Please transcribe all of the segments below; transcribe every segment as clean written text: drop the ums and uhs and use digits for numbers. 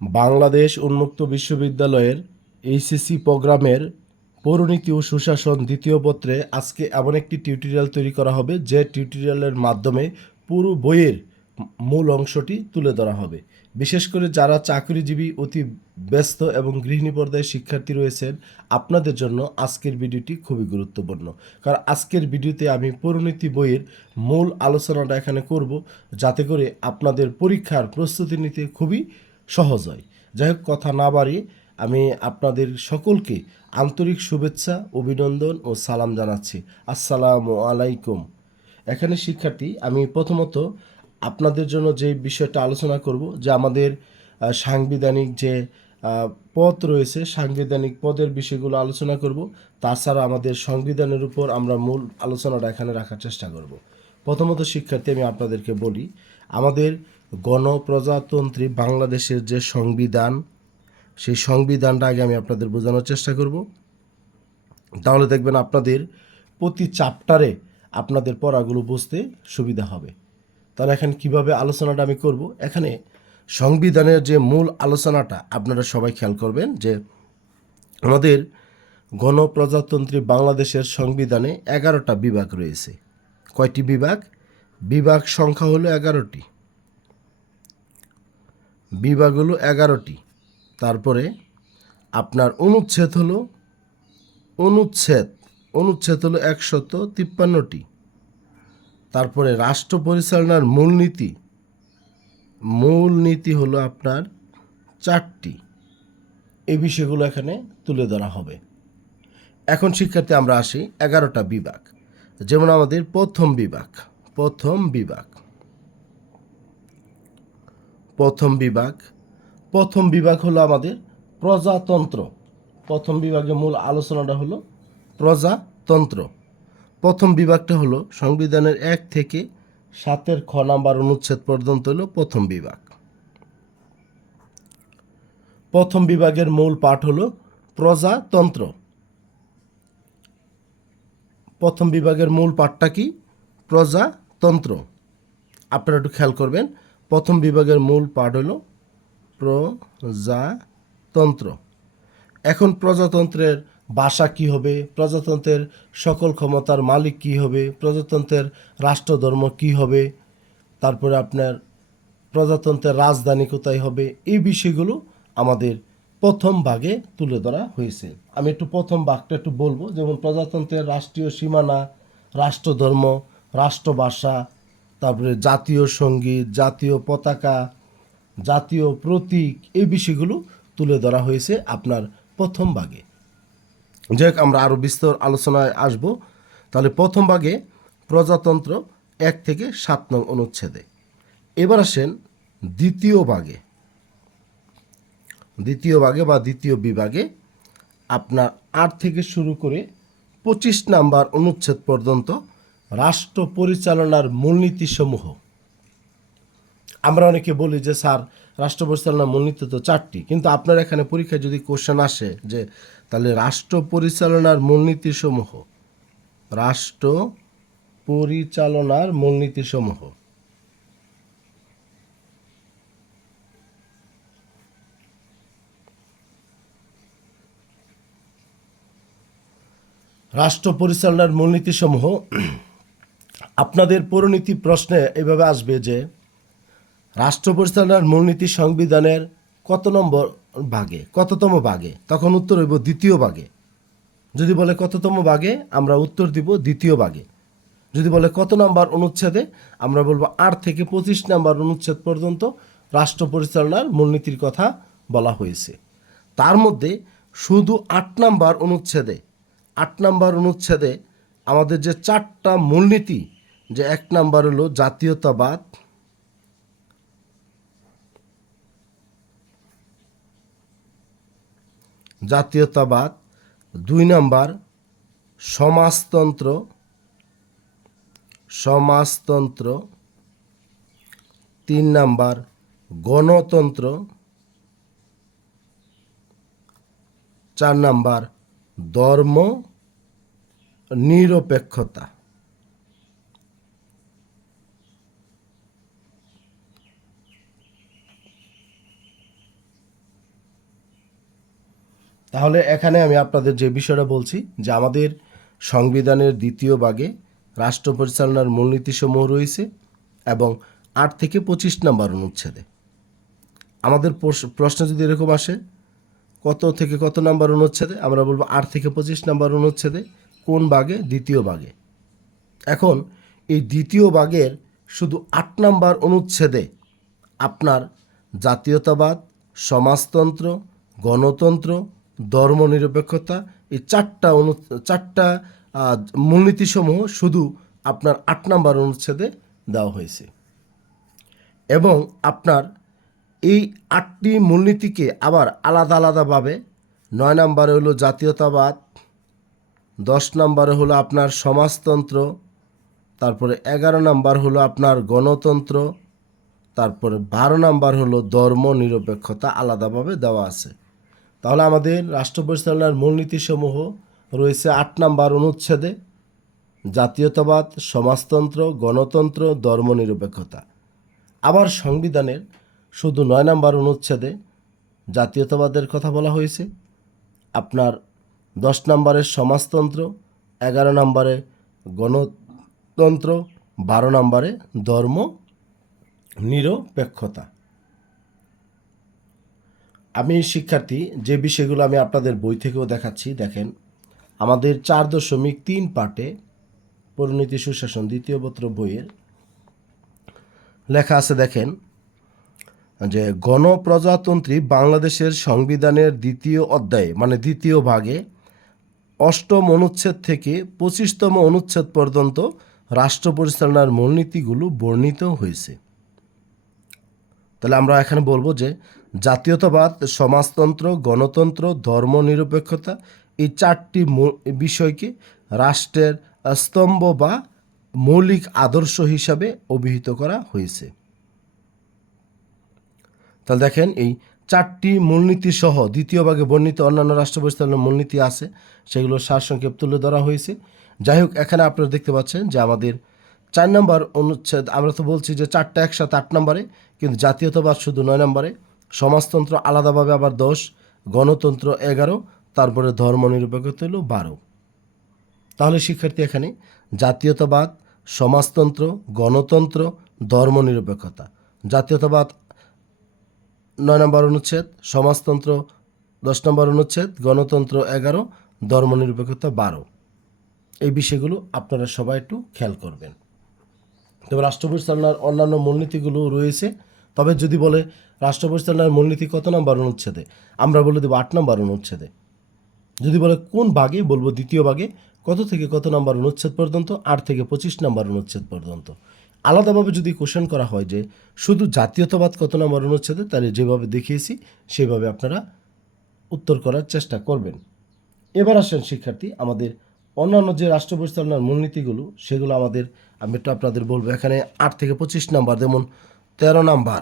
বাংলাদেশ উন্মুক্ত বিশ্ববিদ্যালয়ের এইচএসসি প্রোগ্রামের পৌরনীতি ও সুশাসন দ্বিতীয় পত্রে আজকে এমন একটি টিউটোরিয়াল তৈরি করা হবে যে টিউটোরিয়ালের মাধ্যমে পুরো বইয়ের মূল অংশটি তুলে ধরা হবে। বিশেষ করে যারা চাকরিজীবী, অতি ব্যস্ত এবং গৃহিণী পর্যায়ে শিক্ষার্থী রয়েছেন, আপনাদের জন্য আজকের ভিডিওটি খুবই গুরুত্বপূর্ণ। কারণ আজকের ভিডিওতে আমি পৌরনীতি বইয়ের মূল আলোচনাটা এখানে করব, যাতে করে আপনাদের পরীক্ষার প্রস্তুতি নিতে খুবই সহজ হয়। যাই হোক, কথা না বাড়িয়ে আমি আপনাদের সকলকে আন্তরিক শুভেচ্ছা, অভিনন্দন ও সালাম জানাচ্ছি। আসসালামু আলাইকুম। এখানে শিক্ষার্থী, আমি প্রথমত আপনাদের জন্য যে বিষয়টা আলোচনা করব, যে আমাদের সাংবিধানিক যে পদ রয়েছে, সাংবিধানিক পদের বিষয়গুলো আলোচনা করব। তাছাড়া আমাদের সংবিধানের উপর আমরা মূল আলোচনাটা এখানে রাখার চেষ্টা করব। প্রথমত শিক্ষার্থী, আমি আপনাদেরকে বলি, আমাদের গণপ্রজাতন্ত্রী বাংলাদেশের যে সংবিধান, সেই সংবিধানটা আগে আমি আপনাদের বোঝানোর চেষ্টা করব। তাহলে দেখবেন আপনাদের প্রতি চ্যাপ্টারে আপনাদের পড়াগুলো বুঝতে সুবিধা হবে। তাহলে এখানে কিভাবে আলোচনাটা আমি করব, এখানে সংবিধানের যে মূল আলোচনাটা আপনারা সবাই খেয়াল করবেন, যে আমাদের গণপ্রজাতন্ত্রী বাংলাদেশের সংবিধানে 11টা বিভাগ রয়েছে। কয়টি বিভাগ? বিভাগ সংখ্যা হলো 11টি। বিভাগ হলো 11টি। তারপরে আপনার অনুচ্ছেদ হলো অনুচ্ছেদ হলো 153টি। তারপরে রাষ্ট্র পরিচালনার মূলনীতি হলো আপনার 4টি। এই বিষয়গুলো এখানে তুলে ধরা হবে। এখন শিক্ষার্থী, আমরা আসি 11টা বিভাগ। যেমন আমাদের প্রথম বিভাগ হলো আমাদের প্রজাতন্ত্র। প্রথম বিভাগের মূল আলোচনাটা হলো প্রজাতন্ত্র। প্রথম বিভাগটা হলো সংবিধানের 1 থেকে 7 খ নাম্বার অনুচ্ছেদ পর্যন্ত হলো প্রথম বিভাগ। প্রথম বিভাগের মূল পাঠ হলো প্রজাতন্ত্র। প্রথম বিভাগের মূল পাঠটা কি? প্রজাতন্ত্র। আপনারা একটু খেয়াল করবেন, প্রথম বিভাগের মূল পাঠ হলো প্রজাতন্ত্র। এখন প্রজাতন্ত্রের ভাষা কি হবে, প্রজাতন্ত্রের সকল ক্ষমতার মালিক কি হবে, প্রজাতন্ত্রের রাষ্ট্রধর্ম কি হবে, তারপরে আপনার প্রজাতন্ত্রের রাজধানী কোথায় হবে, এই বিষয়গুলো আমাদের প্রথম ভাগে তুলে ধরা হয়েছে। আমি একটু প্রথম ভাগটা একটু বলবো। যেমন প্রজাতন্ত্রের রাষ্ট্রীয় সীমানা, রাষ্ট্রধর্ম, রাষ্ট্রভাষা, তারপরে জাতীয় সঙ্গীত, জাতীয় পতাকা, জাতীয় প্রতীক, এই বিষয়গুলো তুলে ধরা হয়েছে আপনার প্রথম ভাগে। যাই হোক, আমরা আরও বিস্তর আলোচনায় আসব। তাহলে প্রথম ভাগে প্রজাতন্ত্র 1 থেকে 7 নং অনুচ্ছেদে। এবার আসেন দ্বিতীয় ভাগে বা দ্বিতীয় বিভাগে আপনার 8 থেকে শুরু করে 25 নাম্বার অনুচ্ছেদ পর্যন্ত রাষ্ট্র পরিচালনার মূলনীতিসমূহ। আমরা অনেকে বলি যে স্যার, রাষ্ট্র পরিচালনার মূলনীতি তো 4টি, কিন্তু আপনার এখানে পরীক্ষায় যদি কোশ্চেন আসে যে তাহলে রাষ্ট্র পরিচালনার মূলনীতিসমূহ, রাষ্ট্র পরিচালনার মূলনীতিসমূহ, রাষ্ট্র পরিচালনার মূলনীতিসমূহ আপনাদের পরিণতি প্রশ্নে এভাবে আসবে যে রাষ্ট্র পরিচালনার মূলনীতি সংবিধানের কত নম্বর ভাগে, কততম ভাগে, তখন উত্তর হইব দ্বিতীয় ভাগে। যদি বলে কততম ভাগে, আমরা উত্তর দিব দ্বিতীয় ভাগে। যদি বলে কত নাম্বার অনুচ্ছেদে, আমরা বলবো 8 থেকে 25 নাম্বার অনুচ্ছেদ পর্যন্ত রাষ্ট্র পরিচালনার মূলনীতির কথা বলা হয়েছে। তার মধ্যে শুধু 8 নাম্বার অনুচ্ছেদে আমাদের যে 4টা মূলনীতি, যে 1 নাম্বার হলো জাতীয়তাবাদ, 2 নাম্বার সমাজতন্ত্র, 3 নাম্বার গণতন্ত্র, 4 নাম্বার ধর্ম নিরপেক্ষতা। তাহলে এখানে আমি আপনাদের যে বিষয়টা বলছি যে আমাদের সংবিধানের দ্বিতীয় ভাগে রাষ্ট্র পরিচালনার মূলনীতিসমূহ রয়েছে এবং 8 থেকে 25 নম্বর অনুচ্ছেদে আমাদের প্রশ্ন যদি এরকম আসে কত থেকে কত নম্বর অনুচ্ছেদে, আমরা বলবো 8 থেকে 25 নম্বর অনুচ্ছেদে। কোন ভাগে? দ্বিতীয় ভাগে। এখন এই দ্বিতীয় ভাগের শুধু 8 নম্বর অনুচ্ছেদে আপনার জাতীয়তাবাদ, সমাজতন্ত্র, গণতন্ত্র, ধর্মনিরপেক্ষতা এই চারটা মূলনীতিসমূহ শুধু আপনার 8 নম্বর অনুচ্ছেদে দেওয়া হয়েছে। এবং আপনার এই 8টি মূলনীতিকে আবার আলাদা আলাদাভাবে 9 নম্বরে হলো জাতীয়তাবাদ, 10 নম্বরে হলো আপনার সমাজতন্ত্র, তারপরে 11 নম্বর হলো আপনার গণতন্ত্র, তারপরে 12 নম্বর হলো ধর্মনিরপেক্ষতা আলাদাভাবে দেওয়া আছে। তাহলে আমাদের রাষ্ট্র পরিচালনার মূলনীতিসমূহ রয়েছে 8 নম্বর অনুচ্ছেদে, জাতীয়তাবাদ, সমাজতন্ত্র, গণতন্ত্র, ধর্মনিরপেক্ষতা। আবার সংবিধানের শুধু 9 নম্বর অনুচ্ছেদে জাতীয়তাবাদের কথা বলা হয়েছে, আপনার 10 নম্বরে সমাজতন্ত্র, 11 নম্বরে গণতন্ত্র, 12 নম্বরে ধর্ম নিরপেক্ষতা। আমি শিক্ষার্থী যে বিষয়গুলো আমি আপনাদের বই থেকেও দেখাচ্ছি, দেখেন আমাদের 4.3 পার্টে পরিণতি সুশাসন দ্বিতীয় পত্র বইয়ের লেখা আছে। দেখেন যে গণপ্রজাতন্ত্রী বাংলাদেশের সংবিধানের দ্বিতীয় অধ্যায়ে মানে দ্বিতীয় ভাগে 8ম অনুচ্ছেদ থেকে 25তম অনুচ্ছেদ পর্যন্ত রাষ্ট্র পরিচালনার মূলনীতিগুলো বর্ণিত হয়েছে। তাহলে আমরা এখানে বলবো যে জাতীয়তাবাদ, সমাজতন্ত্র, গণতন্ত্র, ধর্মনিরপেক্ষতা এই 4টি বিষয়কে রাষ্ট্রের স্তম্ভ বা মৌলিক আদর্শ হিসাবে অভিহিত করা হয়েছে। তাহলে দেখেন এই 4টি মূলনীতি সহ দ্বিতীয় ভাগে বর্ণিত অন্যান্য রাষ্ট্র পরিচালনার মূলনীতি আছে, সেগুলো সারসংক্ষেপ তুলে ধরা হয়েছে। যাই হোক, এখানে আপনারা দেখতে পাচ্ছেন যে আমাদের 4 নম্বর অনুচ্ছেদ, আমরা তো বলছি যে 4টা একসাথে 8 নম্বরে, কিন্তু জাতীয়তাবাদ শুধু 9 নম্বরে, সমাজতন্ত্র আলাদাভাবে আবার 10, গণতন্ত্র 11, তারপরে ধর্মনিরপেক্ষতা হলো 12। তাহলে শিক্ষার্থী এখানে জাতীয়তাবাদ, সমাজতন্ত্র, গণতন্ত্র, ধর্মনিরপেক্ষতা, জাতীয়তাবাদ 9 নম্বর অনুচ্ছেদ, সমাজতন্ত্র 10 নম্বর অনুচ্ছেদ, গণতন্ত্র 11, ধর্মনিরপেক্ষতা 12, এই বিষয়গুলো আপনারা সবাই একটু খেয়াল করবেন। তবে রাষ্ট্র পরিচালনার অন্যান্য মূলনীতিগুলো রয়েছে, তবে যদি বলে রাষ্ট্র পরিচালনার মূলনীতি কত নম্বর অনুচ্ছেদে, আমরা বলে দেবো 8 নম্বর অনুচ্ছেদে। যদি বলে কোন ভাগে, বলবো দ্বিতীয় ভাগে কত থেকে কত নম্বর অনুচ্ছেদ পর্যন্ত, 8 থেকে 25 নম্বর অনুচ্ছেদ পর্যন্ত। আলাদাভাবে যদি কোশ্চেন করা হয় যে শুধু জাতীয়তাবাদ কত নম্বর অনুচ্ছেদে, তাহলে যেভাবে দেখিয়েছি সেভাবে আপনারা উত্তর করার চেষ্টা করবেন। এবার আসেন শিক্ষার্থী, আমাদের অন্যান্য যে রাষ্ট্র পরিচালনার মূলনীতিগুলো সেগুলো আমাদের আমি একটু আপনাদের বলবো। এখানে 8 থেকে 25 নম্বর, যেমন 13 নম্বর,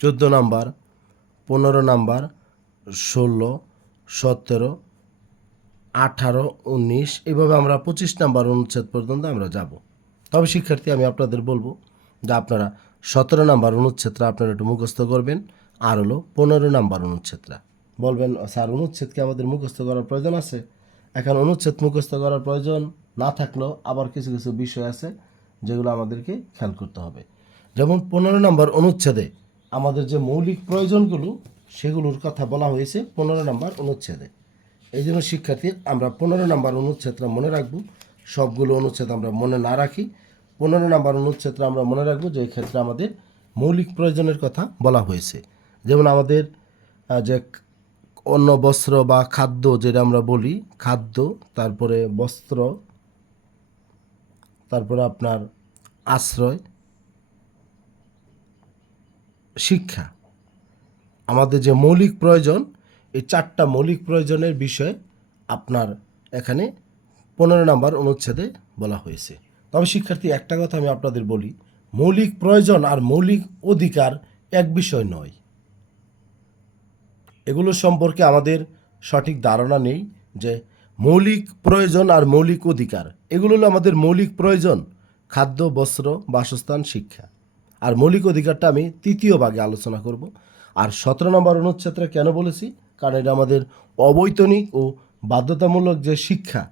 14 নম্বর, 15 নম্বর, 16, 17, 18, 19, এইভাবে আমরা 25 নম্বর অনুচ্ছেদ পর্যন্ত আমরা যাব। তবে শিক্ষার্থী আমি আপনাদের বলবো যে আপনারা 17 নম্বর অনুচ্ছেদটা আপনারা একটু মুখস্থ করবেন, আর হলো 15 নম্বর অনুচ্ছেদটা বলবেন স্যার অনুচ্ছেদকে আমাদের মুখস্থ করার প্রয়োজন আছে। এখন অনুচ্ছেদ মুখস্থ করার প্রয়োজন না থাকলেও আবার কিছু কিছু বিষয় আছে যেগুলো আমাদেরকে খেয়াল করতে হবে। যেমন 15 নম্বর অনুচ্ছেদে আমাদের যে মৌলিক প্রয়োজনগুলো সেগুলোর কথা বলা হয়েছে 15 নম্বর অনুচ্ছেদে। এই জন্য শিক্ষার্থী আমরা 15 নম্বর অনুচ্ছেদটা মনে রাখবো। সবগুলো অনুচ্ছেদ আমরা মনে না রাখি, 15 নম্বর অনুচ্ছেদটা আমরা মনে রাখবো যে এই ক্ষেত্রে আমাদের মৌলিক প্রয়োজনের কথা বলা হয়েছে। যেমন আমাদের যে অন্ন, বস্ত্র বা খাদ্য যেটা আমরা বলি, খাদ্য, তারপরে বস্ত্র, তারপরে আপনার আশ্রয়, শিক্ষা, আমাদের যে মৌলিক প্রয়োজন, এই 4টা মৌলিক প্রয়োজনের বিষয় আপনার এখানে 15 নম্বর অনুচ্ছেদে বলা হয়েছে। তবে শিক্ষার্থী একটা কথা আমি আপনাদের বলি, মৌলিক প্রয়োজন আর মৌলিক অধিকার এক বিষয় নয়। এগুলো সম্পর্কে আমাদের সঠিক ধারণা নেই যে মৌলিক প্রয়োজন আর মৌলিক অধিকার, এগুলো হলো আমাদের মৌলিক প্রয়োজন, খাদ্য, বস্ত্র, বাসস্থান, শিক্ষা। আর মৌলিক অধিকারটা আমি তৃতীয় ভাগে আলোচনা করব। আর 17 নম্বর অনুচ্ছেদটা কেন বলেছি, কারণ এটা আমাদের অবৈতনিক ও বাধ্যতামূলক যে শিক্ষা,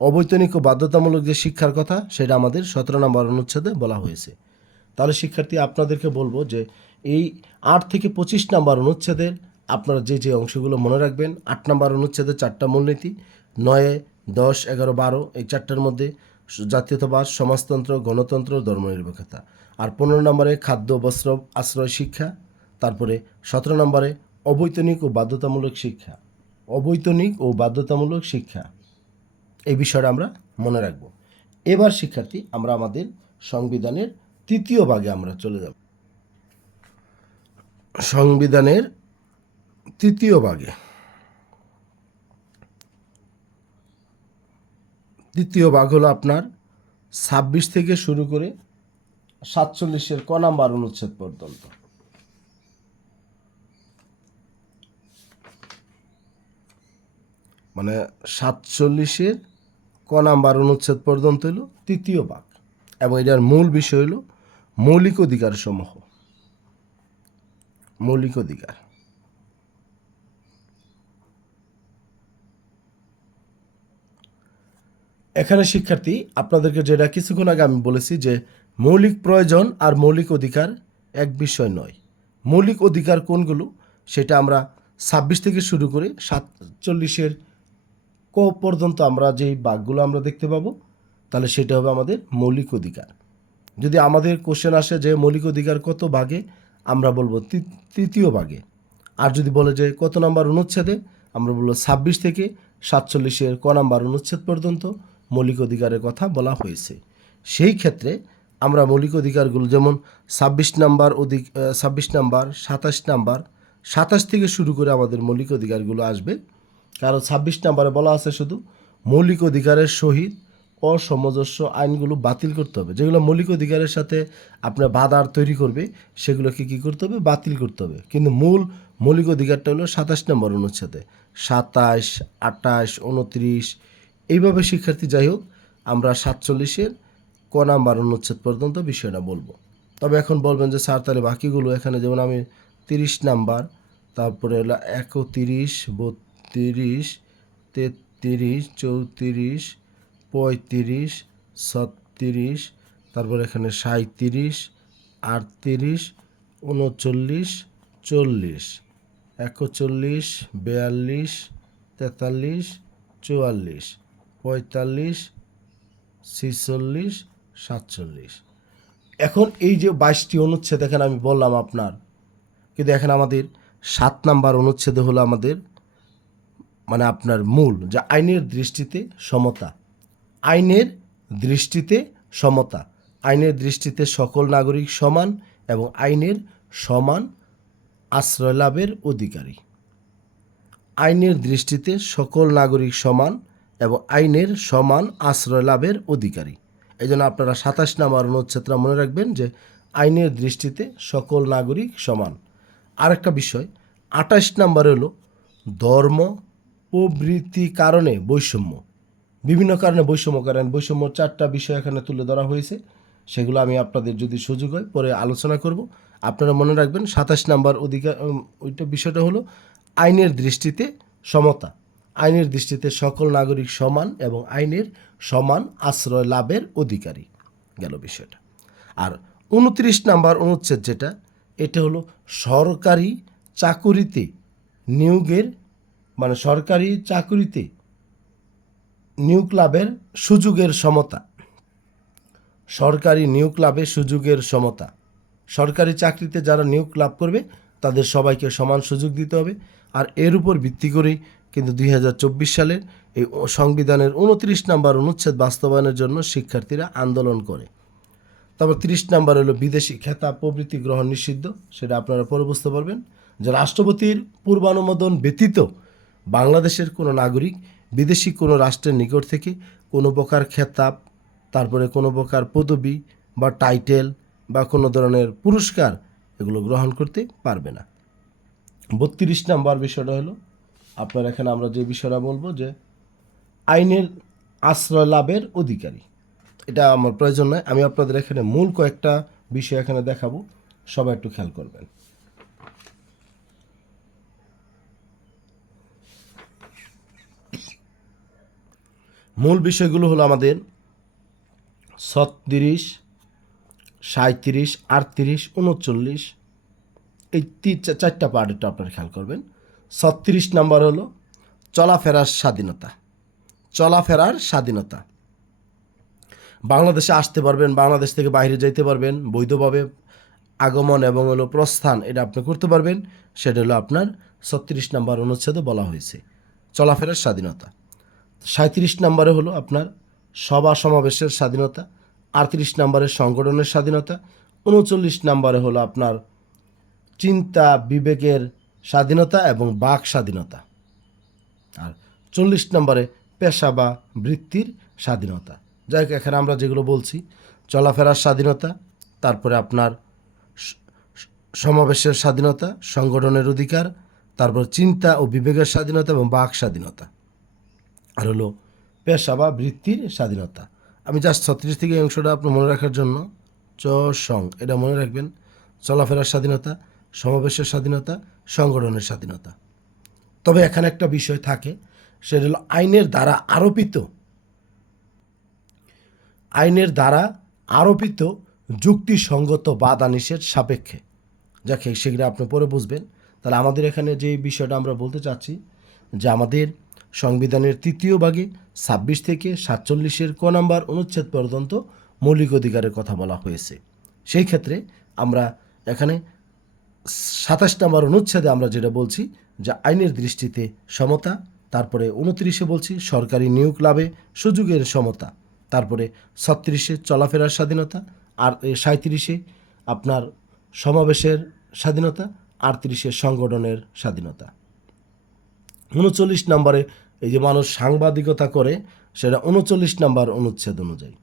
অবৈতনিক ও বাধ্যতামূলক যে শিক্ষার কথা সেটা আমাদের 17 নম্বর অনুচ্ছেদে বলা হয়েছে। তাহলে শিক্ষার্থী আপনাদেরকে বলবো যে এই 8 থেকে 25 নম্বর অনুচ্ছেদের আপনারা যে যে অংশগুলো মনে রাখবেন, 8 নম্বর অনুচ্ছেদে 4টা মূলনীতি, 9, 10, 11, 12 এই 4টার মধ্যে জাতীয়তাবাদ, সমাজতন্ত্র, গণতন্ত্র, ধর্মনিরপেক্ষতা। আর 15 নম্বরে খাদ্য, বস্ত্র, আশ্রয়, শিক্ষা। তারপরে 17 নম্বরে অবৈতনিক ও বাধ্যতামূলক শিক্ষা, অবৈতনিক ও বাধ্যতামূলক শিক্ষা, এই বিষয়টা আমরা মনে রাখব। এবার শিক্ষার্থী আমরা আমাদের সংবিধানের 3য় ভাগে আমরা চলে যাব। সংবিধানের 3য় ভাগে, 3য় ভাগ হলো আপনার 26 থেকে শুরু করে 47-এর ক নাম্বার অনুচ্ছেদ পর্যন্ত। মানে 47-এর ক নাম্বার অনুচ্ছেদ পর্যন্ত হলো 3য় ভাগ, এবং এটার মূল বিষয় হলো মৌলিক অধিকার সমূহ। মৌলিক অধিকার। এখানে শিক্ষার্থী আপনাদেরকে যেটা কিছুক্ষণ আগে আমি বলেছি যে মৌলিক প্রয়োজন আর মৌলিক অধিকার এক বিষয় নয়। মৌলিক অধিকার কোনগুলো সেটা আমরা 26 থেকে শুরু করে 47-এর ক পর্যন্ত আমরা যেই ভাগগুলো আমরা দেখতে পাবো, তাহলে সেটা হবে আমাদের মৌলিক অধিকার। যদি আমাদের কোশ্চেন আসে যে মৌলিক অধিকার কত ভাগে, আমরা বলবো 3য় ভাগে। আর যদি বলে যে কত নাম্বার অনুচ্ছেদে, আমরা বলবো 26 থেকে 47-এর ক নাম্বার অনুচ্ছেদ পর্যন্ত মৌলিক অধিকারের কথা বলা হয়েছে। সেই ক্ষেত্রে আমরা মৌলিক অধিকারগুলো যেমন 26 নাম্বার, 27 নাম্বার, 27 থেকে শুরু করে আমাদের মৌলিক অধিকারগুলো আসবে। কারণ 26 নাম্বারে বলা আছে শুধু মৌলিক অধিকারের সহিত অসামঞ্জস্য আইনগুলো বাতিল করতে হবে। যেগুলো মৌলিক অধিকারের সাথে আপনার বাধা তৈরি করবে সেগুলোকে কী করতে হবে? বাতিল করতে হবে। কিন্তু মৌলিক অধিকারটা হলো 27 নম্বর অনুচ্ছেদে। 27, 28, 29 এইভাবে শিক্ষার্থী যাই হোক আমরা 47-এর ক নাম্বার অনুচ্ছেদ পর্যন্ত বিষয়টা বলবো। তবে এখন বলবেন যে স্যার তাহলে বাকিগুলো এখানে যেমন আমি 30 নাম্বার, তারপরে হলো 31, 32, 33, 34, 35, 36, তারপর এখানে 37, 38, 39, 40, 41, 42, 43, 44, 45, 46, 47। এখন এই যে 22টি অনুচ্ছেদ এখানে আমি বললাম আপনার, কিন্তু এখানে আমাদের 7 নাম্বার অনুচ্ছেদে হলো আমাদের মানে আপনার মূল যে আইনের দৃষ্টিতে সমতা। আইনের দৃষ্টিতে সমতা, আইনের দৃষ্টিতে সকল নাগরিক সমান এবং আইনের সমান আশ্রয় লাভের অধিকারী। আইনের দৃষ্টিতে সকল নাগরিক সমান এবং আইনের সমান আশ্রয় লাভের অধিকারী। এই জন্য আপনারা 27 নম্বর অনুচ্ছেদটা মনে রাখবেন যে আইনের দৃষ্টিতে সকল নাগরিক সমান। আরেকটা বিষয় 28 নম্বর হলো ধর্ম প্রভৃতি কারণে বৈষম্য। বিভিন্ন কারণে বৈষম্য করেন, বৈষম্য 4টা বিষয় এখানে তুলে ধরা হয়েছে। সেগুলো আমি আপনাদের যদি সুযোগ হয় পরে আলোচনা করব। আপনারা মনে রাখবেন 27 নম্বর অধিকার ওইটা বিষয়টা হলো আইনের দৃষ্টিতে সমতা, আইনের দৃষ্টিতে সকল নাগরিক সমান এবং আইনের সমান আশ্রয় লাভের অধিকারী গেল বিষয়টা। আর 29 নম্বর অনুচ্ছেদ যেটা, এটা হলো সরকারি চাকুরিতে নিয়োগের মানে সরকারি চাকুরিতে নিয়োগ লাভের সুযোগের সমতা। সরকারি নিয়োগ লাভের সুযোগের সমতা। সরকারি চাকরিতে যারা নিয়োগ লাভ করবে তাদের সবাইকে সমান সুযোগ দিতে হবে। আর এর উপর ভিত্তি করেই কিন্তু 2024 সালের এই সংবিধানের 29 নম্বর অনুচ্ছেদ বাস্তবায়নের জন্য শিক্ষার্থীরা আন্দোলন করে। তারপর 30 নম্বর হলো বিদেশি খেতাব প্রভৃতি গ্রহণ নিষিদ্ধ। সেটা আপনারা পরে বুঝতে পারবেন যে রাষ্ট্রপতির পূর্বানুমোদন ব্যতীত বাংলাদেশের কোনো নাগরিক বিদেশি কোনো রাষ্ট্রের নিকট থেকে কোনো প্রকার খেতাব, তারপরে কোনো প্রকার পদবি বা টাইটেল বা কোনো ধরনের পুরস্কার এগুলো গ্রহণ করতে পারবে না। 32 নম্বর বিষয়টা হলো আপনার এখানে আমরা যে বিষয়টা বলবো যে আইনের আশ্রয় লাভের অধিকারী। এটা আমার প্রয়োজন নয়, আমি আপনাদের এখানে মূল কয়েকটা বিষয় এখানে দেখাবো, সবাই একটু খেয়াল করবেন। মূল বিষয়গুলো হলো আমাদের 36, 37, 38, 39, এই চারটা পার্ট একটু আপনারা খেয়াল করবেন। 36 নাম্বার হলো চলাফেরার স্বাধীনতা। চলাফেরার স্বাধীনতা, বাংলাদেশে আসতে পারবেন, বাংলাদেশ থেকে বাইরে যাইতে পারবেন, বৈধভাবে আগমন এবং হলো প্রস্থান এটা আপনি করতে পারবেন। সেটা হলো আপনার 36 নাম্বার অনুচ্ছেদে বলা হয়েছে, চলাফেরার স্বাধীনতা। 37 নম্বরে হলো আপনার সভা সমাবেশের স্বাধীনতা। 38 নম্বরে সংগঠনের স্বাধীনতা। 39 নম্বরে হলো আপনার চিন্তা বিবেকের স্বাধীনতা এবং বাক স্বাধীনতা। আর 40 নম্বরে পেশা বা বৃত্তির স্বাধীনতা। যাই হোক, এখানে আমরা যেগুলো বলছি, চলাফেরার স্বাধীনতা, তারপরে আপনার সমাবেশের স্বাধীনতা, সংগঠনের অধিকার, তারপর চিন্তা ও বিবেকের স্বাধীনতা এবং বাক স্বাধীনতা, আর হলো পেশা বা বৃত্তির স্বাধীনতা। আমি জাস্ট 36 থেকে এই অংশটা আপনি মনে রাখার জন্য এটা মনে রাখবেন। চলাফেরার স্বাধীনতা, সমাবেশের স্বাধীনতা, সংগঠনের স্বাধীনতা। তবে এখানে একটা বিষয় থাকে, সেটা হলো আইনের দ্বারা আরোপিত যুক্তিসঙ্গত বাধা নিষেধ সাপেক্ষে, যাকে সেগুলো আপনি পরে বুঝবেন। তাহলে আমাদের এখানে যে বিষয়টা আমরা বলতে চাচ্ছি, যে আমাদের সংবিধানের 3য় ভাগে 26 থেকে 47-এর ক নাম্বার অনুচ্ছেদ পর্যন্ত মৌলিক অধিকারের কথা বলা হয়েছে। সেই ক্ষেত্রে আমরা এখানে 27 নম্বর অনুচ্ছেদে আমরা যেটা বলছি যে আইনের দৃষ্টিতে সমতা, তারপরে 29-এ বলছি সরকারি নিয়োগ লাভে সুযোগের সমতা, তারপরে 36-এ চলাফেরার স্বাধীনতা, আর 37-এ আপনার সমাবেশের স্বাধীনতা, 38-এ সংগঠনের স্বাধীনতা। 39 নম্বরে এই যে মানুষ সাংবাদিকতা করে, সেটা 39 নম্বর অনুচ্ছেদ অনুযায়ী,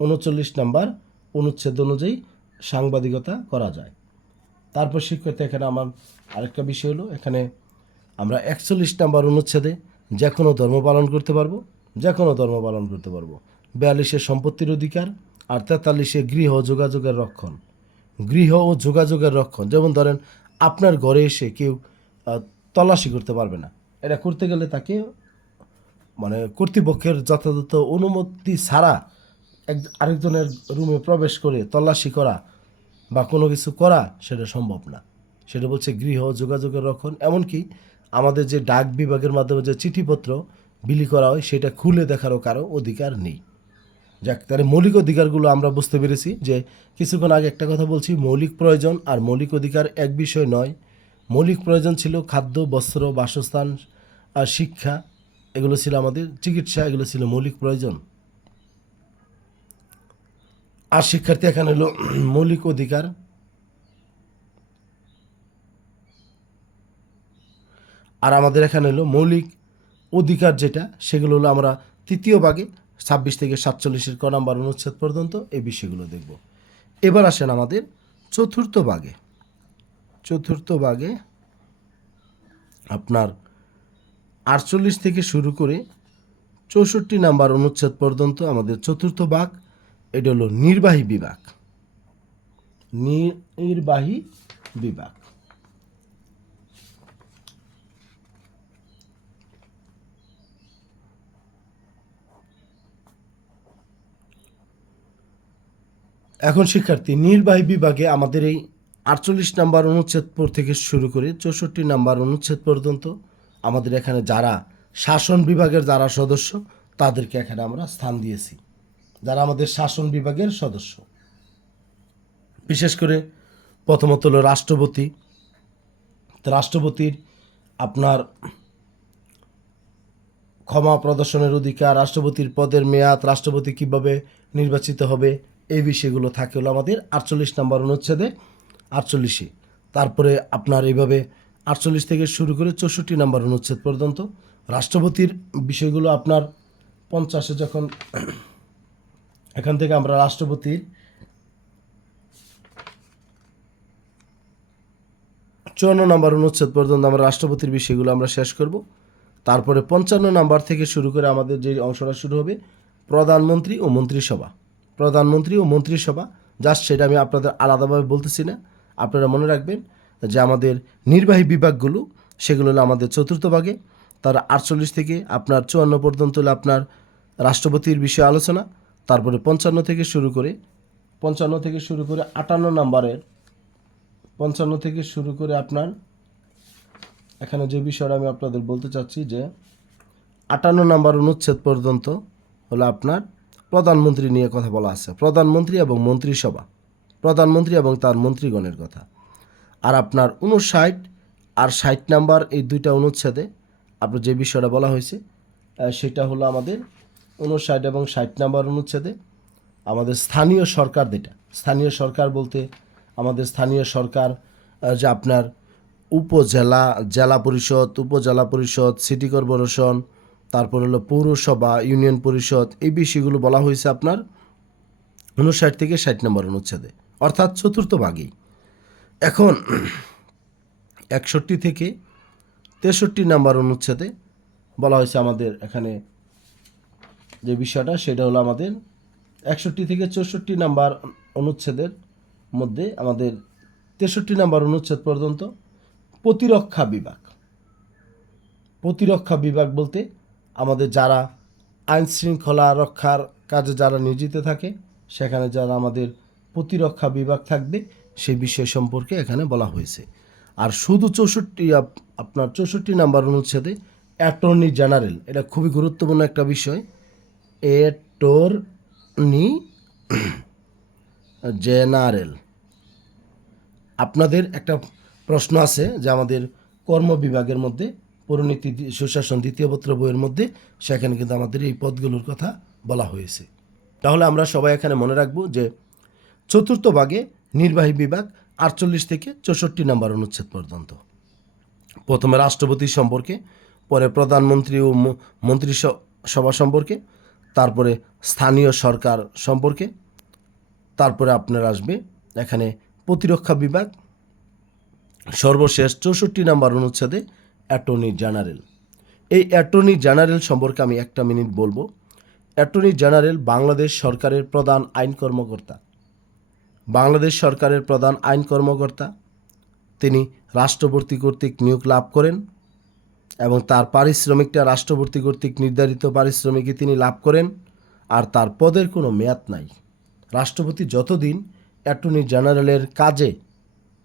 39 নম্বর অনুচ্ছেদ অনুযায়ী সাংবাদিকতা করা যায়। তারপর শিক্ষার্থী এখানে আমার আরেকটা বিষয় হলো, এখানে আমরা 41 নম্বর অনুচ্ছেদে যে কোনো ধর্ম পালন করতে পারবো, 42-এ সম্পত্তির অধিকার, আর 43-এ গৃহ ও যোগাযোগের রক্ষণ। যেমন ধরেন আপনার ঘরে এসে কেউ তল্লাশি করতে পারবে না। এটা করতে গেলে তাকে কর্তৃপক্ষের যথাযথ অনুমতি ছাড়া আরেকজনের রুমে প্রবেশ করে তল্লাশি করা বা কোনো কিছু করা সেটা সম্ভব না। সেটা বলছে গৃহ যোগাযোগের রক্ষণ। এমনকি আমাদের যে ডাক বিভাগের মাধ্যমে যে চিঠিপত্র বিলি করা হয়, সেটা খুলে দেখারও কারো অধিকার নেই। যাক, তাহলে মৌলিক অধিকারগুলো আমরা বুঝতে পেরেছি। যে কিছুক্ষণ আগে একটা কথা বলছি, মৌলিক প্রয়োজন আর মৌলিক অধিকার এক বিষয় নয়। মৌলিক প্রয়োজন ছিল খাদ্য, বস্ত্র, বাসস্থান আর শিক্ষা, এগুলো ছিল আমাদের চিকিৎসা, এগুলো ছিল মৌলিক প্রয়োজন। আর শিক্ষার্থী এখানে হলো মৌলিক অধিকার। আর আমাদের এখানে হলো মৌলিক অধিকার যেটা, সেগুলো হলো আমরা 3য় ভাগে 26 থেকে 47-এর ক নাম্বার অনুচ্ছেদ পর্যন্ত এই বিষয়গুলো দেখব। এবার আসেন আমাদের চতুর্থ ভাগে আপনার 48 থেকে শুরু করে 64 নাম্বার অনুচ্ছেদ পর্যন্ত আমাদের চতুর্থ ভাগ, এটা হলো নির্বাহী বিভাগ। এখন শিক্ষার্থী, নির্বাহী বিভাগে আমাদের এই 48 নাম্বার অনুচ্ছেদ থেকে শুরু করে 64 নাম্বার অনুচ্ছেদ পর্যন্ত আমাদের এখানে যারা শাসন বিভাগের যারা সদস্য, তাদেরকে এখানে আমরা স্থান দিয়েছি। যারা আমাদের শাসন বিভাগের সদস্য, বিশেষ করে প্রথমত হলো রাষ্ট্রপতির আপনার ক্ষমা প্রদর্শনের অধিকার, রাষ্ট্রপতির পদের মেয়াদ, রাষ্ট্রপতি কিভাবে নির্বাচিত হবে, এই বিষয়গুলো থাকে হলো আমাদের 48 নম্বর অনুচ্ছেদে 48-এ। তারপরে আপনার এইভাবে 48 থেকে শুরু করে 64 নম্বর অনুচ্ছেদ পর্যন্ত রাষ্ট্রপতির বিষয়গুলো আপনার 50-এ যখন এখান থেকে আমরা রাষ্ট্রপতির 54 নম্বর অনুচ্ছেদ পর্যন্ত আমরা রাষ্ট্রপতির বিষয়গুলো আমরা শেষ করব। তারপরে 55 নাম্বার থেকে শুরু করে আমাদের যে অংশটা শুরু হবে প্রধানমন্ত্রী ও মন্ত্রিসভা। জাস্ট সেটা আমি আপনাদের আলাদাভাবে বলতেছি না, আপনারা মনে রাখবেন যে আমাদের নির্বাহী বিভাগগুলো সেগুলো হলো আমাদের চতুর্থ ভাগে। তার 48 থেকে আপনার 54 পর্যন্ত হলো আপনার রাষ্ট্রপতির বিষয়ে আলোচনা, তারপরে 55 থেকে শুরু করে 58 নাম্বারের 55 থেকে শুরু করে আপনার এখানে যে বিষয়টা আমি আপনাদের বলতে চাচ্ছি যে 58 নাম্বার অনুচ্ছেদ পর্যন্ত হলো আপনার প্রধানমন্ত্রী নিয়ে কথা বলা আছে, প্রধানমন্ত্রী এবং মন্ত্রিসভা, প্রধানমন্ত্রী এবং তার মন্ত্রীগণের কথা। আর আপনার 59 আর 60 নাম্বার এই দুইটা অনুচ্ছেদে আপনার যে বিষয়টা বলা হয়েছে সেটা হলো আমাদের 59 এবং 60 নাম্বার অনুচ্ছেদে আমাদের স্থানীয় সরকার যেটা, স্থানীয় সরকার বলতে আমাদের স্থানীয় সরকার যে আপনার উপজেলা, জেলা পরিষদ, উপজেলা পরিষদ, সিটি কর্পোরেশন, তারপর হলো পৌরসভা, ইউনিয়ন পরিষদ, এই বিষয়গুলো বলা হয়েছে আপনার 59 থেকে 60 নম্বর অনুচ্ছেদে, অর্থাৎ চতুর্থ ভাগেই। এখন 61 থেকে 63 নাম্বার অনুচ্ছেদে বলা হয়েছে আমাদের এখানে যে বিষয়টা সেটা হলো আমাদের 61 থেকে 64 নাম্বার অনুচ্ছেদের মধ্যে আমাদের 63 নাম্বার অনুচ্ছেদ পর্যন্ত প্রতিরক্ষা বিভাগ। প্রতিরক্ষা বিভাগ বলতে আমাদের যারা আইন শৃঙ্খলা রক্ষার কাজে যারা নিয়োজিত থাকে সেখানে যারা আমাদের প্রতিরক্ষা বিভাগ থাকবে সেই বিষয় সম্পর্কে এখানে বলা হয়েছে। আর শুধু 64 নাম্বার অনুচ্ছেদে অ্যাটর্নি জেনারেল, এটা খুবই গুরুত্বপূর্ণ একটা বিষয়। অ্যাটর্নি জেনারেল, আপনাদের একটা প্রশ্ন আছে যে আমাদের কর্ম বিভাগের মধ্যে পরিণতি সুশাসন দ্বিতীয় পত্র বইয়ের মধ্যে সেখানে কিন্তু আমাদের এই পদগুলোর কথা বলা হয়েছে। তাহলে আমরা সবাই এখানে মনে রাখব যে চতুর্থ ভাগে নির্বাহী বিভাগ 48 থেকে 64 নাম্বার অনুচ্ছেদ পর্যন্ত। প্রথমে রাষ্ট্রপতি সম্পর্কে, পরে প্রধানমন্ত্রী ও মন্ত্রিসভা সম্পর্কে, তারপরে স্থানীয় সরকার সম্পর্কে, তারপরে আপনার আসবে এখানে প্রতিরক্ষা বিভাগ, সর্বশেষ 64 নাম্বার অনুচ্ছেদে অ্যাটর্নি জেনারেল। এই অ্যাটর্নি জেনারেল সম্পর্কে আমি একটা মিনিট বলবো। অ্যাটর্নি জেনারেল বাংলাদেশ সরকারের প্রধান আইন কর্মকর্তা। বাংলাদেশ সরকারের প্রধান আইন কর্মকর্তা, তিনি রাষ্ট্রপতি কর্তৃক নিয়োগ লাভ করেন এবং তার পারিশ্রমিকটা রাষ্ট্রপতি কর্তৃক নির্ধারিত পারিশ্রমিকই তিনি লাভ করেন। আর তার পদের কোনো মেয়াদ নাই। রাষ্ট্রপতি যতদিন অ্যাটর্নি জেনারেলের কাজে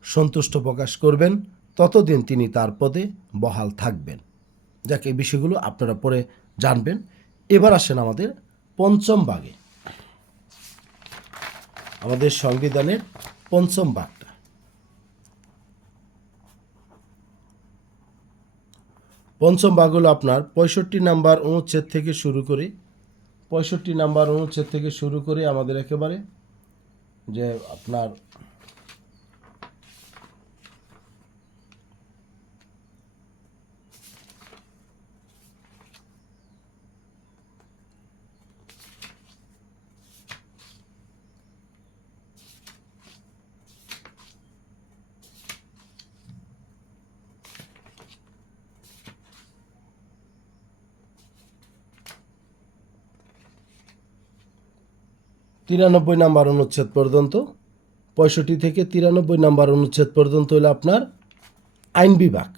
সন্তুষ্ট প্রকাশ করবেন ততদিন তিনি তার পদে বহাল থাকবেন। যাক, এই বিষয়গুলো আপনারা পরে জানবেন। এবার আসেন আমাদের পঞ্চম ভাগে, আমাদের সংবিধানের পঞ্চম ভাগটা। পঞ্চম ভাগ হলো আপনার 65 নাম্বার অনুচ্ছেদ থেকে শুরু করে 65 নাম্বার অনুচ্ছেদ থেকে শুরু করে আমাদের একেবারে যে আপনার 93 নাম্বার অনুচ্ছেদ পর্যন্ত, 65 থেকে 93 নাম্বার অনুচ্ছেদ পর্যন্ত হলো আপনার আইন বিভাগ।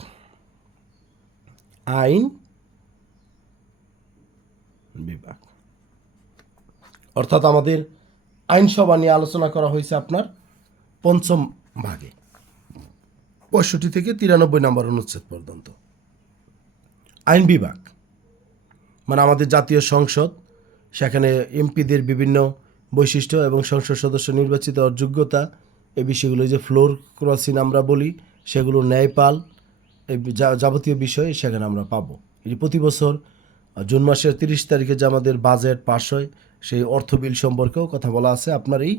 আইন বিভাগ অর্থাৎ আমাদের আইনসভা নিয়ে আলোচনা করা হয়েছে আপনার পঞ্চম ভাগে, 65 থেকে 93 নাম্বার অনুচ্ছেদ পর্যন্ত। আইন বিভাগ মানে আমাদের জাতীয় সংসদ, সেখানে এমপিদের বিভিন্ন বৈশিষ্ট্য এবং সংসদ সদস্য নির্বাচিত হওয়ার যোগ্যতা, এই বিষয়গুলো যে ফ্লোর ক্রসিং আমরা বলি, সেগুলো ন্যায়পাল, এই যাবতীয় বিষয় সেখানে আমরা পাবো। এই প্রতি বছর জুন মাসের 30 তারিখে যে আমাদের বাজেট পাস হয় সেই অর্থ বিল সম্পর্কেও কথা বলা আছে আপনার এই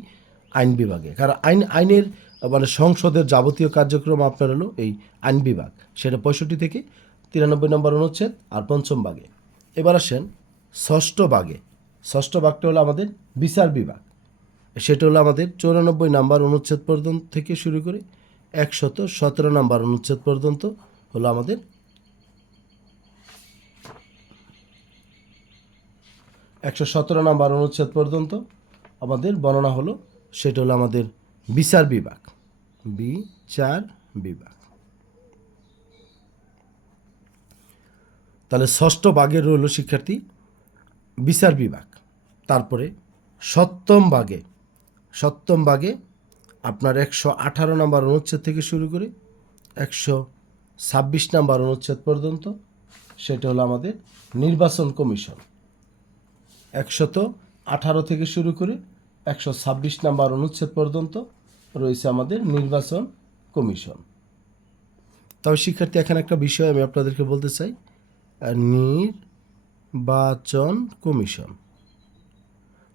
আইন বিভাগে। কারণ আইনের মানে সংসদের যাবতীয় কার্যক্রম আপনার হলো এই আইন বিভাগ, সেটা 65 থেকে 93 নম্বর অনুচ্ছেদ আর পঞ্চম ভাগে। এবার আসেন ষষ্ঠ ভাগে। ষষ্ঠ ভাগটা হলো আমাদের বিচার বিভাগ, সেটা হলো আমাদের 94 নাম্বার অনুচ্ছেদ পর্যন্ত থেকে শুরু করে 117 নাম্বার অনুচ্ছেদ পর্যন্ত হলো আমাদের 117 নাম্বার অনুচ্ছেদ পর্যন্ত আমাদের বর্ণনা হলো, সেটা হলো আমাদের বিচার বিভাগ। বিচার বিভাগ। তাহলে ষষ্ঠ ভাগের রইল শিক্ষার্থী বিচার বিভাগ। তারপরে সপ্তম ভাগে আপনার 118 নম্বর অনুচ্ছেদ থেকে শুরু করে 126 নম্বর অনুচ্ছেদ পর্যন্ত, সেটা হলো আমাদের নির্বাচন কমিশন। 118 থেকে শুরু করে 126 নম্বর অনুচ্ছেদ পর্যন্ত রয়েছে আমাদের নির্বাচন কমিশন। তবে শিক্ষার্থী, এখানে একটা বিষয় আমি আপনাদেরকে বলতে চাই, নির্বাচন কমিশন।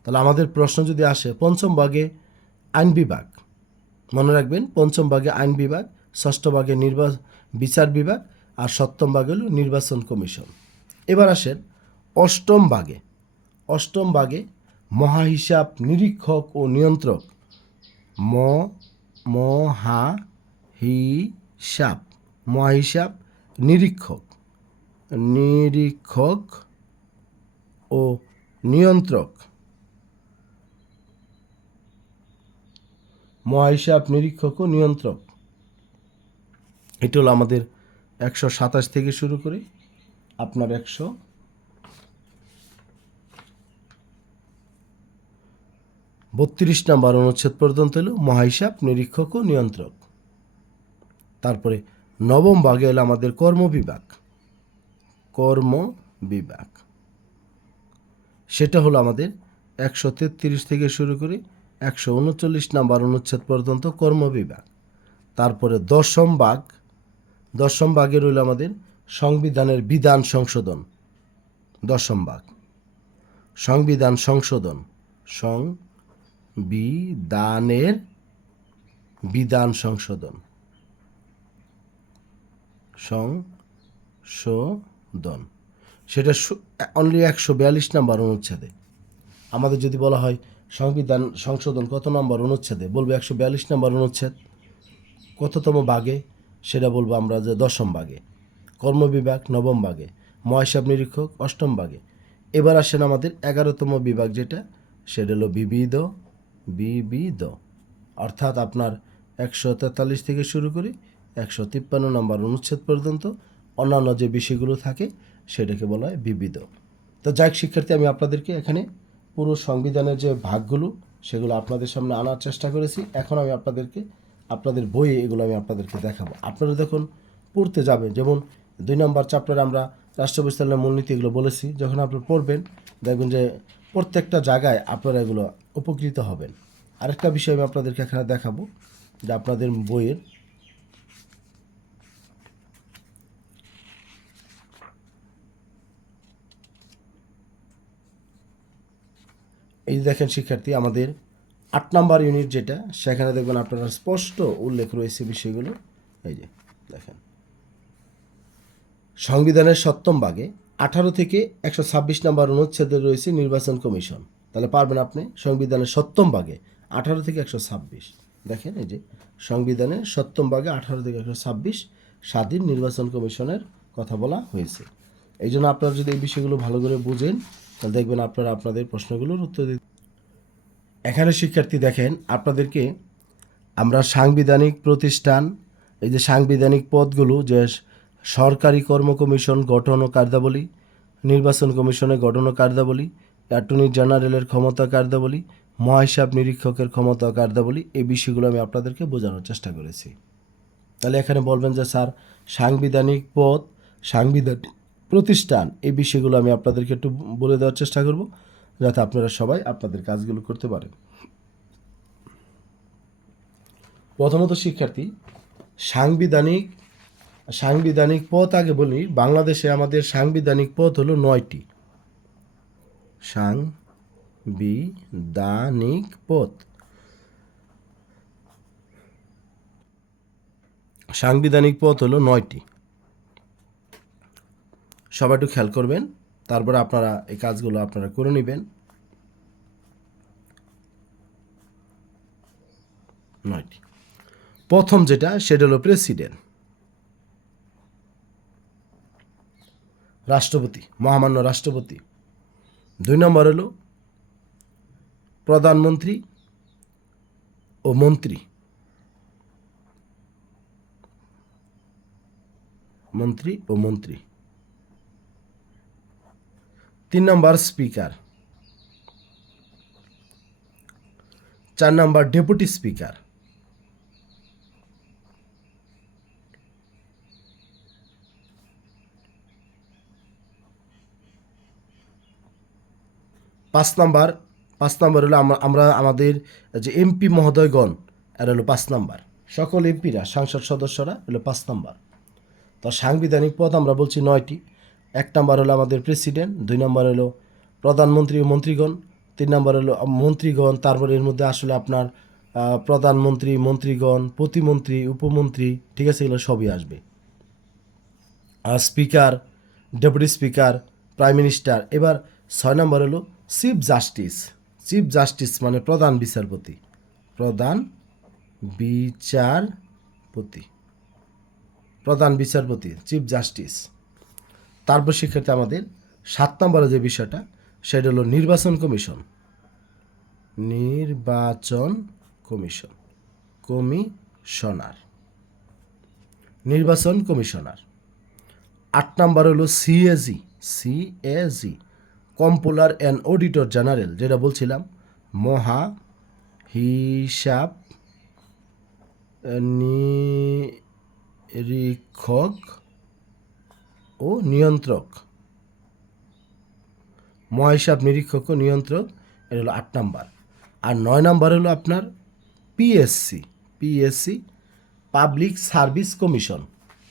তাহলে আমাদের প্রশ্ন যদি আসে, পঞ্চম ভাগে আইন বিভাগ, মনে রাখবেন পঞ্চম ভাগে আইন বিভাগ, ষষ্ঠ ভাগে বিচার বিভাগ, আর সপ্তম ভাগে হল নির্বাচন কমিশন। এবার আসেন অষ্টম ভাগে মহাহিসাব নিরীক্ষক ও নিয়ন্ত্রক। মহাহিসাব নিরীক্ষক ও নিয়ন্ত্রক। মহাহিসাব নিরীক্ষক ও নিয়ন্ত্রক, এটা হলো আমাদের 127 থেকে শুরু করে আপনার 132 নম্বর অনুচ্ছেদ পর্যন্ত হলো মহাহিসাব নিরীক্ষক ও নিয়ন্ত্রক। তারপরে নবম ভাগে হলো আমাদের কর্ম বিভাগ, সেটা হলো আমাদের 133 থেকে শুরু করে 139 নম্বর অনুচ্ছেদ পর্যন্ত কর্ম বিভাগ। তারপরে দশম ভাগে রইল আমাদের সংবিধানের বিধান সংশোধন। দশম ভাগ সংবিধানের বিধান সংশোধন। সেটা অনলি 142 নম্বর অনুচ্ছেদে। আমাদের যদি বলা হয় সংবিধান সংশোধন কত নম্বর অনুচ্ছেদে, বলবো 142 নম্বর অনুচ্ছেদ। কততম ভাগে, সেটা বলবো আমরা যে দশম ভাগে। কর্মবিভাগ নবম ভাগে, মহাহিসাব নিরীক্ষক অষ্টম ভাগে। এবার আসেন আমাদের 11তম বিভাগ, যেটা সেটা হলো বিবিধ, অর্থাৎ আপনার 143 থেকে শুরু করে 153 নম্বর অনুচ্ছেদ পর্যন্ত অন্যান্য যে বিষয়গুলো থাকে সেটাকে বলা হয় বিবিধ। তো যাই শিক্ষার্থী, আমি আপনাদেরকে এখানে পুরো সংবিধানের যে ভাগগুলো সেগুলো আপনাদের সামনে আনার চেষ্টা করেছি। এখন আমি আপনাদের বইয়ে এগুলো আমি আপনাদেরকে দেখাবো। আপনারা দেখুন পড়তে যাবেন, যেমন 2 নম্বর চ্যাপ্টারে আমরা রাষ্ট্র পরিচালনার মূলনীতি এগুলো বলেছি। যখন আপনি পড়বেন দেখবেন যে প্রত্যেকটা জায়গায় আপনারা এগুলো উপকৃত হবেন। আরেকটা বিষয় আমি আপনাদেরকে এখানে দেখাবো, যে আপনাদের বইয়ের এই দেখেন শিক্ষার্থী, আমাদের 8 নম্বর ইউনিট যেটা, সেখানে দেখবেন আপনারা স্পষ্ট উল্লেখ রয়েছে বিষয়গুলো। এই যে দেখেন, সংবিধানের সপ্তম ভাগে 18 থেকে 126 নম্বর অনুচ্ছেদে রয়েছে নির্বাচন কমিশন। তাহলে পারবেন আপনি সংবিধানের সপ্তম ভাগে 18 থেকে 126। দেখেন এই যে সংবিধানের সপ্তম ভাগে 18 থেকে 126 স্বাধীন নির্বাচন কমিশনের কথা বলা হয়েছে। এই জন্য আপনারা যদি এই বিষয়গুলো ভালো করে বুঝেন, তাহলে দেখবেন আপনারা আপনাদের প্রশ্নগুলোর উত্তর দিতে। এখানে শিক্ষার্থী দেখেন, আপনাদেরকে আমরা সাংবিধানিক প্রতিষ্ঠান, এই যে সাংবিধানিক পদগুলো, যে সরকারি কর্ম কমিশন গঠন ও কার্যাবলী, নির্বাচন কমিশনের গঠন ও কার্যাবলী, অ্যাটর্নি জেনারেলের ক্ষমতা কার্যাবলী, মহাহিসাব নিরীক্ষকের ক্ষমতা কার্যাবলী, এই বিষয়গুলো আমি আপনাদেরকে বোঝানোর চেষ্টা করেছি। তাহলে এখানে বলবেন যে স্যার সাংবিধানিক পদ, সাংবিধানিক প্রতিষ্ঠান, এই বিষয়গুলো আমি আপনাদেরকে একটু বলে দেওয়ার চেষ্টা করব, যাতে আপনারা সবাই আপনাদের কাজগুলো করতে পারেন। প্রথমত শিক্ষার্থী, সাংবিধানিক পদ আগে বলি। বাংলাদেশে আমাদের সাংবিধানিক পদ হলো 9টি। সাংবিধানিক পদ হলো 9টি। সবাই একটু খেয়াল করবেন, তারপরে আপনারা এই কাজগুলো আপনারা করে নেবেন। 9টি। প্রথম যেটা, সেটা হলো প্রেসিডেন্ট, রাষ্ট্রপতি, মহামান্য রাষ্ট্রপতি। 2 নম্বর হলো প্রধানমন্ত্রী ও মন্ত্রী। 3 number speaker, 4 number deputy speaker, 5 number হলো আমরা আমাদের যে এমপি মহোদয়গণ, এরা হলো 5 নাম্বার। সকল এমপিরা, সংসদ সদস্যরা হলো 5 নাম্বার। তো সাংবিধানিক পদ আমরা বলছি 9টি। 1 নাম্বার হলো আমাদের প্রেসিডেন্ট, 2 নাম্বার হলো প্রধানমন্ত্রী ও মন্ত্রীগণ, 3 নাম্বার হলো মন্ত্রীগণ, তারপরে এর মধ্যে আসলে আপনার প্রধানমন্ত্রী, মন্ত্রীগণ, প্রতিমন্ত্রী, উপমন্ত্রী, ঠিক আছে, এগুলো সবই আসবে। আর speaker, deputy speaker, prime minister. এবার 6 নাম্বার হলো চিফ জাস্টিস। চিফ জাস্টিস মানে প্রধান বিচারপতি, প্রধান বিচারপতি, প্রধান বিচারপতি, চিফ জাস্টিস। তারপর শিক্ষার্থী আমাদের 7 নম্বরে যে বিষয়টা, সেটা হলো নির্বাচন কমিশন। নির্বাচন কমিশন, কমিশনার, নির্বাচন কমিশনার। 8 নাম্বার হলো CAG, CAG, comptroller and auditor general, যেটা বলছিলাম মহা হিসাব নিরীক্ষক ও নিয়ন্ত্রক, মহাহিসাব নিরীক্ষক ও নিয়ন্ত্রক, এটা হলো 8 নাম্বার। আর 9 নাম্বার হলো আপনার PSC, PSC, public service commission,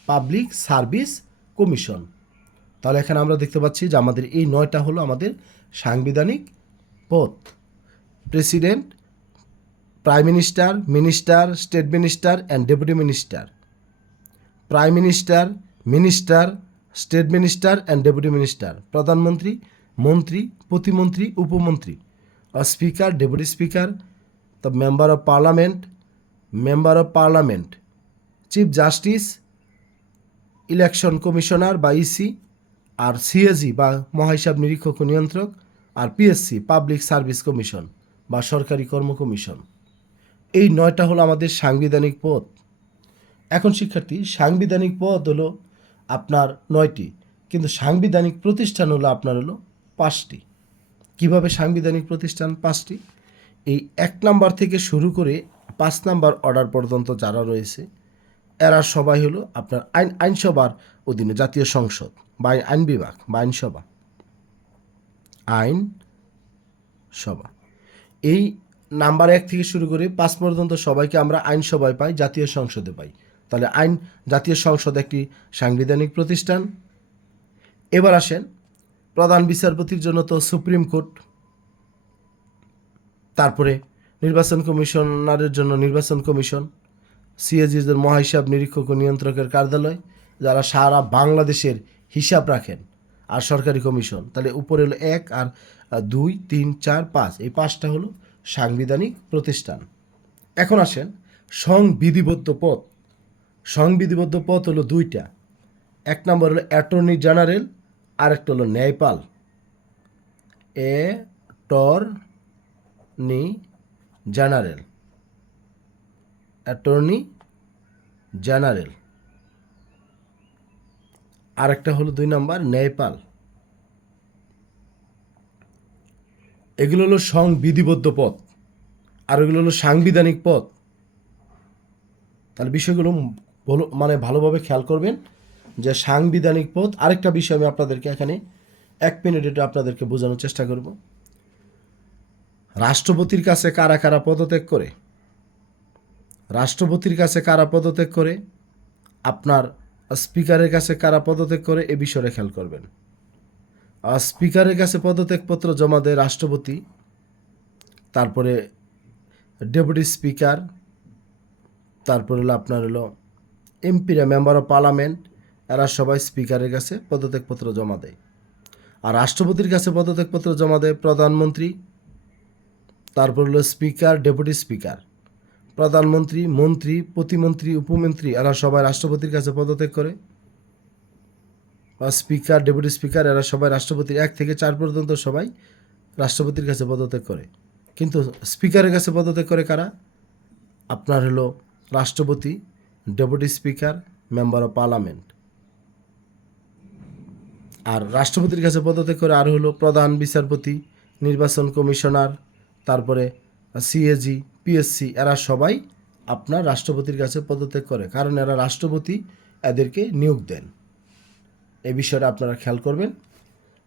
public service commission. তাহলে এখানে আমরা দেখতে পাচ্ছি যে আমাদের এই 9টা হলো আমাদের সাংবিধানিক পদ। President, prime minister, minister, state minister and deputy minister. Prime minister, minister, state minister and deputy minister. প্রধানমন্ত্রী, মন্ত্রী, প্রতিমন্ত্রী, উপমন্ত্রী। আর speaker, deputy speaker, the member of parliament, member of parliament, chief justice, election commissioner বা EC, আর CAG বা মহাহিসাব নিরীক্ষক ও নিয়ন্ত্রক, আর পিএসসি পাবলিক সার্ভিস কমিশন বা সরকারি কর্ম কমিশন। এই 9টা হলো আমাদের সাংবিধানিক পদ। এখন শিক্ষার্থী, সাংবিধানিক পদ হলো আপনার 9টি, কিন্তু সাংবিধানিক প্রতিষ্ঠান হলো আপনার হলো 5টি। কিভাবে সাংবিধানিক প্রতিষ্ঠান 5টি? এই 1 নাম্বার থেকে শুরু করে 5 নাম্বার অর্ডার পর্যন্ত যারা রয়েছে, এরা সবাই হলো আপনার আইনসভার অধীনে, জাতীয় সংসদ বা আইন বিভাগ বা আইনসভা, আইনসভা। এই নাম্বার 1 থেকে শুরু করে 5 পর্যন্ত সবাইকে আমরা আইনসভায় পাই, জাতীয় সংসদে পাই। তাহলে জাতীয় সংসদ একটি সাংবিধানিক প্রতিষ্ঠান। এবার আসেন প্রধান বিচারপতির জন্য তো সুপ্রিম কোর্ট, তারপরে নির্বাচন কমিশনারের জন্য নির্বাচন কমিশন, সিএজির মহাহিসাব নিরীক্ষক ও নিয়ন্ত্রকের কার্যালয়, যারা সারা বাংলাদেশের হিসাব রাখেন, আর সরকারি কমিশন। তাহলে উপরে হলো 1 আর 2, 3, 4, 5, এই 5টা হলো সাংবিধানিক প্রতিষ্ঠান। এখন আসেন সংবিধিবদ্ধ পদ। সংবিধিবদ্ধ পদ হলো 2টা। 1 নম্বর হলো অ্যাটর্নি জেনারেল, আর একটা হলো ন্যায়পাল। Attorney general, attorney general. আর একটা হলো 2 নম্বর ন্যায়পাল। এগুলো হলো সংবিধিবদ্ধ পদ, আর এগুলো হলো সাংবিধানিক পদ। তাহলে বিষয়গুলো ভালোভাবে খেয়াল করবেন যে সাংবিধানিক পদ। আরেকটা বিষয় আমি আপনাদেরকে এখানে 1 মিনিট এটা আপনাদেরকে বোঝানোর চেষ্টা করব। রাষ্ট্রপতির কাছে কারা কারা পদত্যাগ করে, রাষ্ট্রপতির কাছে কারা পদত্যাগ করে, আপনার স্পিকারের কাছে কারা পদত্যাগ করে, এ বিষয়টা খেয়াল করবেন। আর স্পিকারের কাছে পদত্যাগপত্র জমা দেয় রাষ্ট্রপতি, তারপরে ডেপুটি স্পিকার, তারপরে হলো আপনার হলো এমপিরা, মেম্বার অফ পার্লামেন্ট, এরা সবাই স্পিকারের কাছে পদত্যাগপত্র জমা দেয়। আর রাষ্ট্রপতির কাছে পদত্যাগপত্র জমা দেয় প্রধানমন্ত্রী, তারপর হলো স্পিকার, ডেপুটি স্পিকার, প্রধানমন্ত্রী, মন্ত্রী, প্রতিমন্ত্রী, উপমন্ত্রী, এরা সবাই রাষ্ট্রপতির কাছে পদত্যাগ করে। বা স্পিকার, ডেপুটি স্পিকার, এরা সবাই রাষ্ট্রপতির 1 থেকে 4 পর্যন্ত সবাই রাষ্ট্রপতির কাছে পদত্যাগ করে। কিন্তু স্পিকারের কাছে পদত্যাগ করে কারা? আপনার হলো রাষ্ট্রপতি, deputy speaker, member of parliament. আর রাষ্ট্রপতির কাছে পদত্যাগ করে আর হলো প্রধান বিচারপতি, নির্বাচন কমিশনার, তারপরে সিএজি, পিএসসি, এরা সবাই আপনার রাষ্ট্রপতির কাছে পদত্যাগ করে, কারণ এরা রাষ্ট্রপতি এদেরকে নিয়োগ দেন। এই বিষয়টা আপনারা খেয়াল করবেন।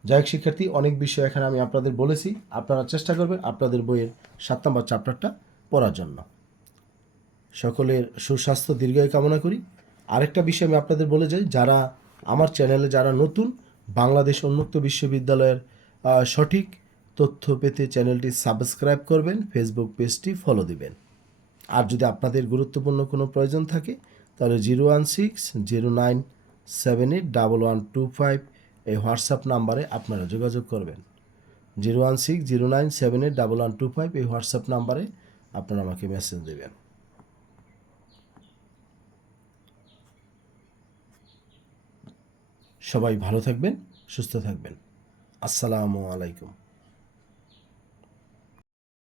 যাই হোক শিক্ষার্থী, অনেক বিষয় এখানে আমি আপনাদের বলেছি, আপনারা চেষ্টা করবেন আপনাদের বইয়ের 7 নম্বর চ্যাপ্টারটা পড়ার জন্য। সকলের সুস্বাস্থ্য দীর্ঘায়ু কামনা করি। আরেকটা বিষয় আমি আপনাদের বলে যাই, যারা আমার চ্যানেলে যারা নতুন, বাংলাদেশ উন্মুক্ত বিশ্ববিদ্যালয়ের সঠিক তথ্য পেতে চ্যানেলটি সাবস্ক্রাইব করবেন, ফেসবুক পেজটি ফলো দিবেন। আর যদি আপনাদের গুরুত্বপূর্ণ কোনো প্রয়োজন থাকে তাহলে 01609781125 এই হোয়াটসঅ্যাপ নাম্বারে আপনারা যোগাযোগ করবেন। 01609781125 এই হোয়াটসঅ্যাপ নাম্বারে আপনারা আমাকে মেসেজ দেবেন। সবাই ভালো থাকবেন, সুস্থ থাকবেন। আসসালামু আলাইকুম।